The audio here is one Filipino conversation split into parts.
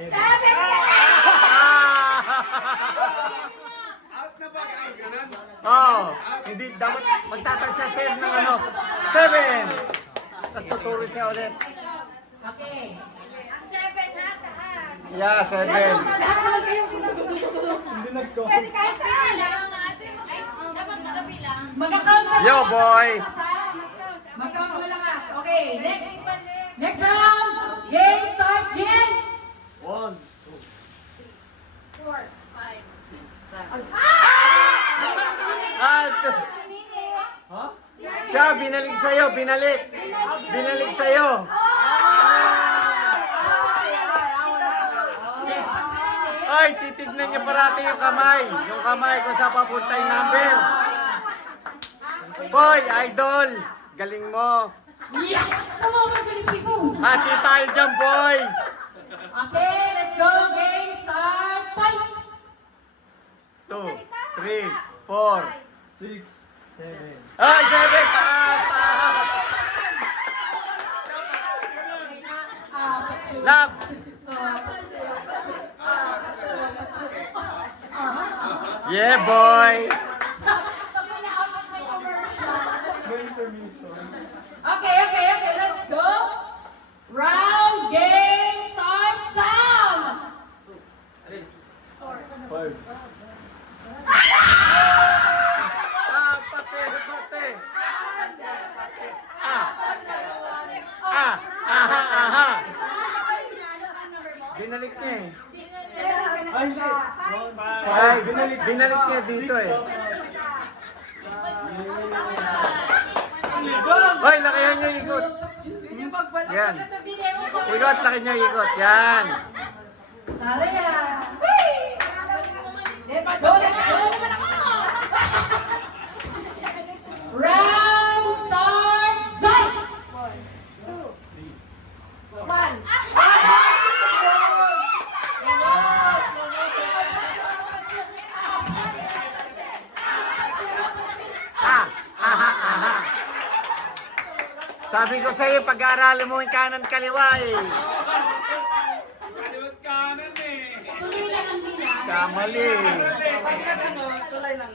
Seven ka na! Out na ba? Ganun? Oh, hindi dapat magtatag siya 7 ng ano. 7! Tapos tuturo siya ulit. Okay. Ang 7 ha, taas. Yeah, 7. Pwede kahit saan. Ay, dapat magabilang. Magka-count ka Yo, malakas, boy. ha? Mag-count ka malakas. Okay, next round. Game start, Jen. 1, 4, 2. Siya, binalik sa'yo, binalik. Binalik sa'yo. Ay, titignan niya parati yung kamay. Yung kamay kung saan papunta yung number. Boy, idol. Galing mo. Hati tayo dyan, boy. Okay, let's go. Game start. Fight. 2, 3, 4, 6, 7. Ay, 7! Love! Yeah, boy! Okay, let's go. Round game start, Sam. 5. Pati. Aha. Binalik niya eh. Ay, binalik niya dito eh. Hoy, lakihan niya ikot. Yan. Ikot, laki niya ikot. Yan. Let's go. Round start, Zay. 1. Aha. Sabi ko sa'yo, pag-aaralin mo yung kanan kaliwa eh. Kaliwat kanan eh. Tuloy lang ang bilang. Kamali. Tuloy lang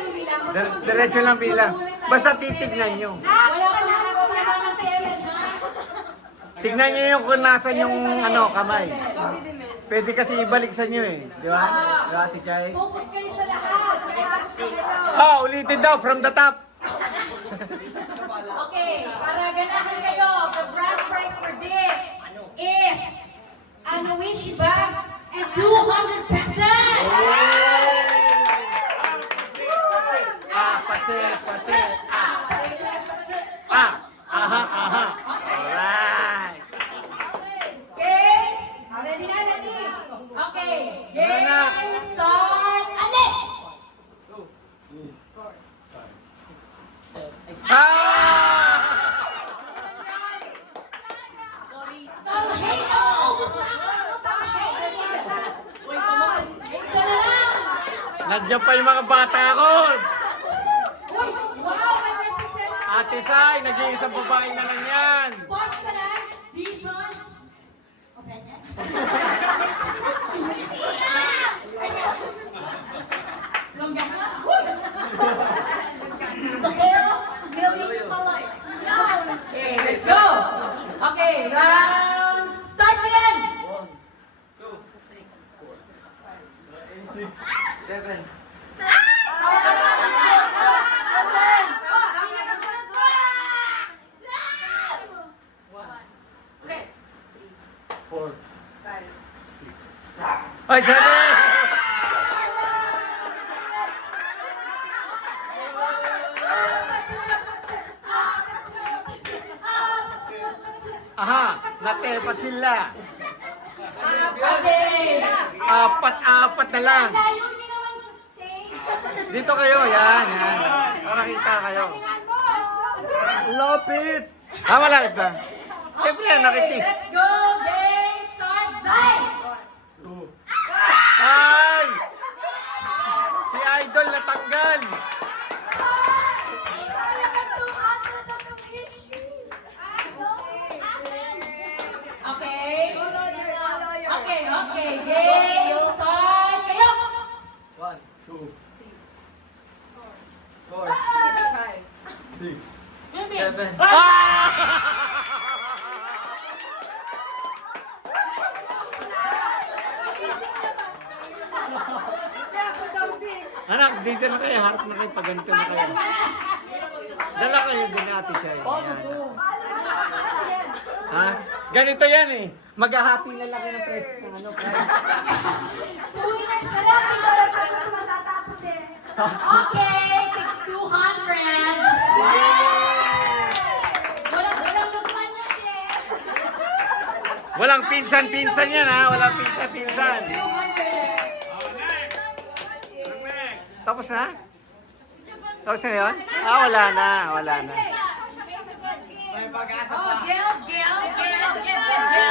ang bilang. Diretso lang bilang. Basta titignan nyo. Wala pa nakakatama ng 6. Tignan nyo yung kung nasan yung ano, kamay. Pwede kasi ibalik sa nyo eh. Di ba? Di ba, Ate Chay? Focus kayo sa lahat. Focus kayo. Ulitin daw from the top. Okay, para ganahan kayo, the grand prize for this is an Wish bag and 200 pesos! Pati. Aha. Alright. Okay? Ready na, ready? Okay. Game start. Ale! Talhay na! Ubus na ako! Talhay! Isa na lang! Nandiyan pa yung mga bata ko. Uy! Wow! 100%! Ate Sai, nag-iisang babae na lang yan. Boss Kalash, G-Jones. Okay na? Longganisa. So, kayo, building my life. Okay, let's go. Okay, round start again. 4, 5, 6, 7. Ay, 7! Aha, natepat sila. Okay. Apat na lang. Layo niyo naman sa stage. Dito kayo, yan. Para kita kayo. Lapit. Malapit ba? Siyempre, nakiti. Let's go. Game start. Zay. Ay! Si Idol natanggal. Okay. Okay, Anak, dito na kayo. Harap na kayo. Pag ganito na kayo. Dala kayo din ate siya. Yan. Ha? Ganito yan eh. Maghahati na lang kayo ng price ng ano. Two winners na lang. Hindi ko alam kung ano matatapos eh. Okay, tig 200. Walang lukman yan eh. Walang pinsan-pinsan yan ha. Walang pinsan-pinsan. 200. Oh, next. Ang next. Tapos na? Tapos na yun? Ah, wala na. Wala na. May pag-asa Oh, pa. Gil, Gil.